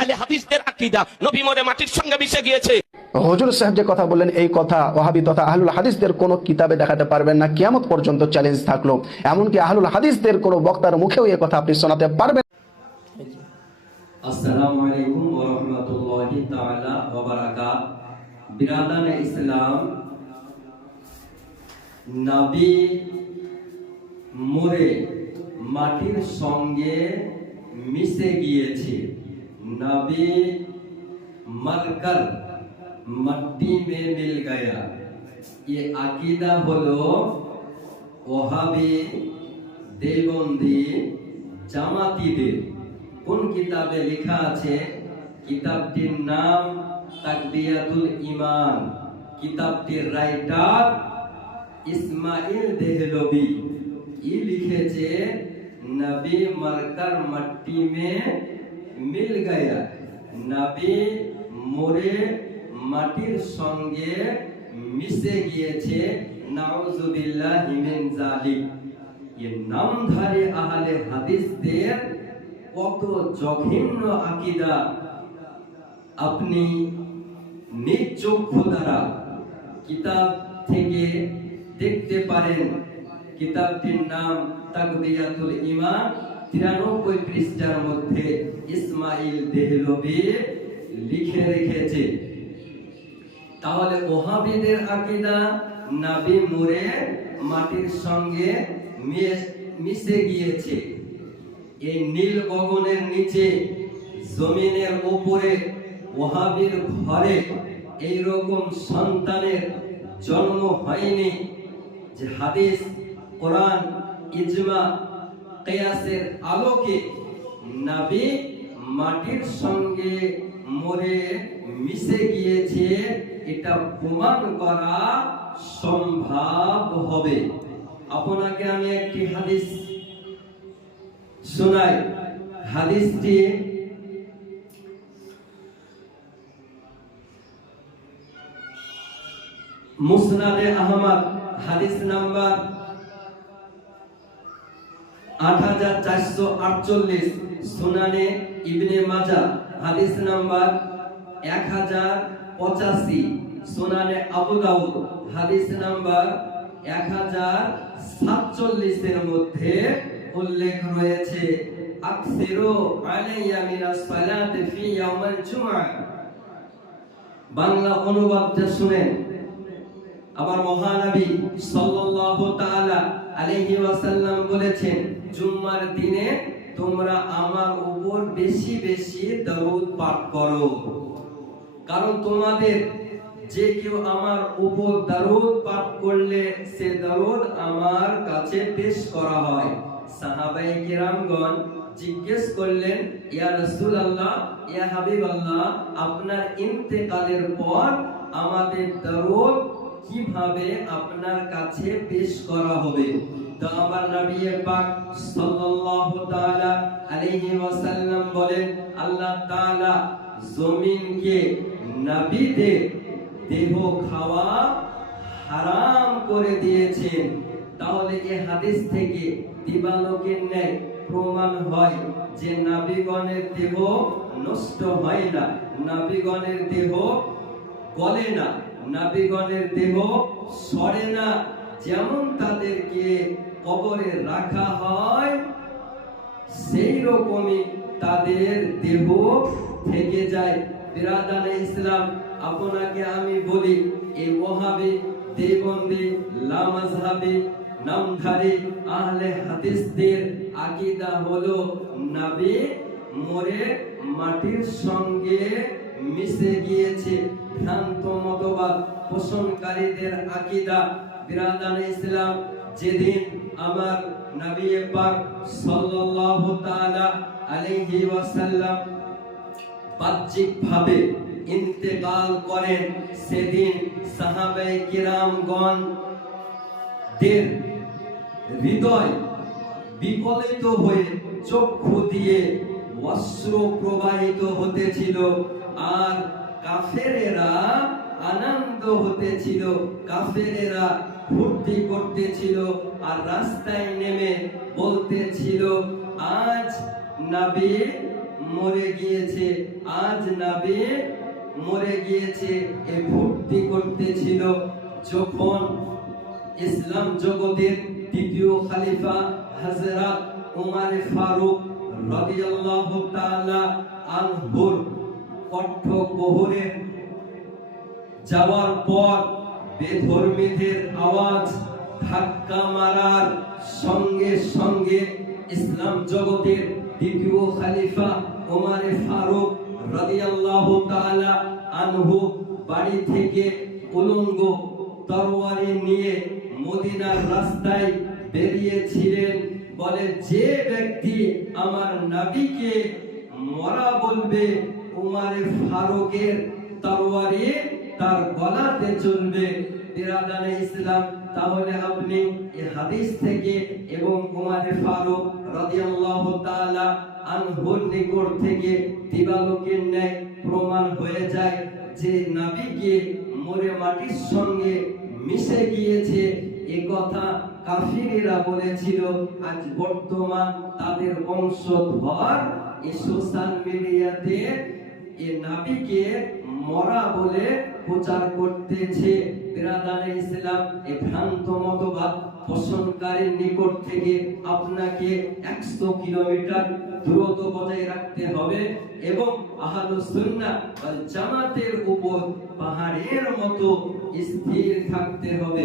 আহলে হাদিসদের আকীদা, নবী মরে মাটির সঙ্গে মিশে গিয়েছে। হুজুর সাহেব যে কথা বললেন, এই কথা ওয়াহাবি তথা আহলুল হাদিসদের কোনো কিতাবে দেখাতে পারবেন না, কিয়ামত পর্যন্ত চ্যালেঞ্জ থাকলো। এমনকি আহলুল হাদিসদের কোনো বক্তার মুখেও এই কথা আপনি শোনাতে পারবেন। আসসালামু আলাইকুম ওয়া রাহমাতুল্লাহি তাআলা ওয়া বারাকাত। বিরাদানে ইসলাম, নবী মরে মাটির সঙ্গে মিশে গিয়েছে, নবী মরকর মাটি মে মিল গয়া, ये আকিদা হলো ওয়াহাবি, দেওবন্দি, জামাতিদের। কোন কিতাবে লেখা আছে? কিতাবটির নাম তাকবিয়াতুল ঈমান। কিতাবটির রাইটার ইসমাইল দেহলভী। ই লিখেছে নবী মরকর মাটি মে মিল গয়া, নবী মরে মাটির সঙ্গে মিশে গিয়েছে। নাউযুবিল্লাহি মিন যালিক। ये নামধারী আহলে হাদিসদের কত জঘন্য আকীদা আপনি নিজ চক্ষু দ্বারা কিতাব থেকে দেখতে পারেন। কিতাবটির নাম তাকবিয়াতুল ঈমান, 93 পৃষ্ঠার মধ্যে ইসমাইল দেহলভী লিখে রেখেছে। তাহলে ওয়াহাবিদের আকীদা নবী মরে মাটির সঙ্গে মিশে গিয়েছে। এই নীল গগনের নিচে, জমিনের উপরে ওয়াহাবির ঘরে এই রকম সন্তানের জন্ম হয়নি যে হাদিস, কোরআন, ইজমা, কিয়াসের আলোকে নবী মাটির সঙ্গে মরে মিশে গিয়েছে, এটা প্রমাণ করা সম্ভব হবে। আপনাকে আমি একটি হাদিস শোনাই। হাদিসটি মুসনাদে আহমদ, হাদিস নাম্বার 8448, সুনানে ইবনে মাজাহ, হাদিস নাম্বার 1085, সুনানে আবু দাউদ, হাদিস নাম্বার 1047 এর মধ্যে উল্লেখ রয়েছে, আকসিরু আলাইয়া মিনাস সালাতি ফি ইয়াউমিল জুমআহ। বাংলা অনুবাদটা শুনেন। আবার মহানবী সাল্লাল্লাহু তাআলা আলাইহি ওয়াসাল্লাম বলেছেন, জুম্মার দিনে তোমরা আমার উপর বেশি বেশি দরুদ পাঠ করো, কারণ তোমাদের যে কেউ আমার উপর দরুদ পাঠ করলে সে দরুদ আমার কাছে পেশ করা হয়। সাহাবায়ে কিরামগণ জিজ্ঞেস করলেন, ইয়া রাসূলুল্লাহ, ইয়া হাবিবাল্লাহ, আপনার ইন্তেকালের পর আমাদের দরুদ কিভাবে আপনার কাছে পেশ করা হবে? তো আমার নবী পাক সাল্লাল্লাহু তাআলা আলাইহি ওয়াসাল্লাম বলেন, আল্লাহ তাআলা জমিনকে নবীদের দেহ খাওয়া হারাম করে দিয়েছেন। তাহলে এই হাদিস থেকে দিবালোকের ন্যায় প্রমাণ হয় যে নবীগণের দেহ নষ্ট হয় না, নবীগণের দেহ গলে না, নবীগণের দেহ সরে না। যেমন তাদেরকে কবরে রাখা হয়, সেই রকমই তাদের দেহ থেকে যায়। বিরাদানে ইসলাম, আপনাকে আমি বলি, এই ওয়াহাবি, দেওবন্দি, লামাযহাবি, নামধারী আহলে হাদিসদের আকীদা হলো নবী মরে মাটির সঙ্গে মিশে গিয়েছে। ভ্রান্ত মতবাদ পোষণকারীদের আকীদা। বিরাদানে ইসলাম, যেদিন আমার নবী পাক সাল্লাল্লাহু তাআলা আলাইহি ওয়াসাল্লাম বাহ্যিকভাবে ইন্তেকাল করেন, সেদিন সাহাবায়ে কিরামগণ দের হৃদয় বিকলিত হয়ে চক্ষু দিয়ে অশ্রু প্রবাহিত হতেছিল, আর কাফেরেরা আনন্দ হতেছিল, কাফেরেরা ফুর্তি করতেছিল, আর রাস্তায় নেমে বলতেছিল, আজ নবী মরে গিয়েছে, আজ নবী মরে গিয়েছে। এ ভর্তি করতেছিল যখন ইসলাম জগতের দ্বিতীয় খলিফা হযরত উমর ফারুক রাদিয়াল্লাহু তাআলা আনহুর কণ্ঠকোহরে যাওয়ার পর বেধর্মীদের আওয়াজ ধাক্কা মারার সঙ্গে সঙ্গে ইসলাম জগতের দ্বিতীয় খলিফা উমর ফারুক রাদিয়াল্লাহু তাআলা আনহু বাড়ি থেকে উলঙ্গ তরবারি নিয়ে মদিনার রাস্তায় বেরিয়েছিলেন। বলে, যে ব্যক্তি আমার নবীকে মরা বলবে, উমর ফারুকের তরবারি তার গলাতে চলবে। বিরাদানে ইসলাম, তাহলে আপনি এই হাদিস থেকে এবং উমর ফারুক রাদিয়াল্লাহু তাআলা আনহুর নিকট থেকে দিবালোকের ন্যায় প্রমাণ হয়ে যায় যে নবীকে মরে মাটির সঙ্গে মিশে গিয়েছে। এ কথা কাফিররা বলেছিল। আজ বর্তমান তাদের বংশধর এই সোশ্যাল মিডিয়াতে এ নবীকে মরা বলে প্রচার করতেছে। বিরাদানে ইসলাম, এই ভ্রান্ত মতবাদ পোষণকারীর নিকট থেকে আপনাকে 100 কিলোমিটার দূরত্ব বজায় রাখতে হবে এবং আহলুস সুন্নাহ ওয়াল জামাতের উপর পাহাড়ের মতো স্থির থাকতে হবে।